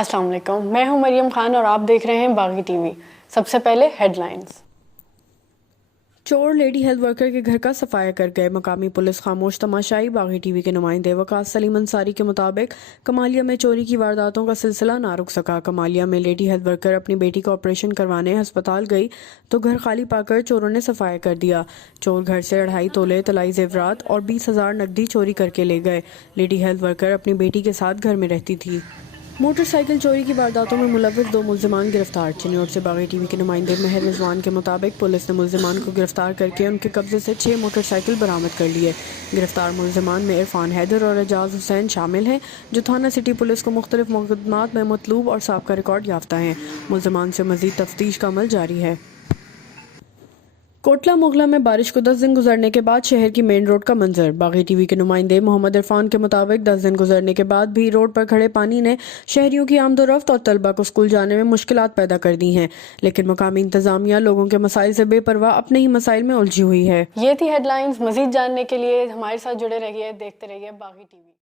السلام علیکم، میں ہوں مریم خان اور آپ دیکھ رہے ہیں باغی ٹی وی۔ سب سے پہلے ہیڈ لائنز۔ چور لیڈی ہیلتھ ورکر کے گھر کا صفایا کر گئے، مقامی پولیس خاموش تماشائی۔ باغی ٹی وی کے نمائندے وقاص سلیم انصاری کے مطابق کمالیہ میں چوری کی وارداتوں کا سلسلہ نہ رک سکا۔ کمالیہ میں لیڈی ہیلتھ ورکر اپنی بیٹی کا آپریشن کروانے ہسپتال گئی تو گھر خالی پا کر چوروں نے صفایا کر دیا۔ چور گھر سے 2.5 تولے طلائی زیورات اور 20,000 نقدی چوری کر کے لے گئے۔ لیڈی ہیلتھ ورکر اپنی بیٹی کے ساتھ گھر میں رہتی تھی۔ موٹر سائیکل چوری کی وارداتوں میں ملوث 2 ملزمان گرفتار۔ چنیوٹ سے باغی ٹی وی کے نمائندے مہر رضوان کے مطابق پولیس نے ملزمان کو گرفتار کر کے ان کے قبضے سے 6 موٹر سائیکل برآمد کر لیے۔ گرفتار ملزمان میں عرفان حیدر اور اعجاز حسین شامل ہیں، جو تھانہ سٹی پولیس کو مختلف مقدمات میں مطلوب اور سابقہ ریکارڈ یافتہ ہیں۔ ملزمان سے مزید تفتیش کا عمل جاری ہے۔ کوٹلہ مغلہ میں بارش کو 10 دن گزرنے کے بعد شہر کی مین روڈ کا منظر۔ باغی ٹی وی کے نمائندے محمد عرفان کے مطابق 10 دن گزرنے کے بعد بھی روڈ پر کھڑے پانی نے شہریوں کی آمد و رفت اور طلبہ کو اسکول جانے میں مشکلات پیدا کر دی ہیں، لیکن مقامی انتظامیہ لوگوں کے مسائل سے بے پرواہ اپنے ہی مسائل میں الجھی ہوئی ہے۔ یہ تھی ہیڈ لائنز۔ مزید جاننے کے لیے ہمارے ساتھ جڑے رہیے، دیکھتے رہیے باغی ٹی وی۔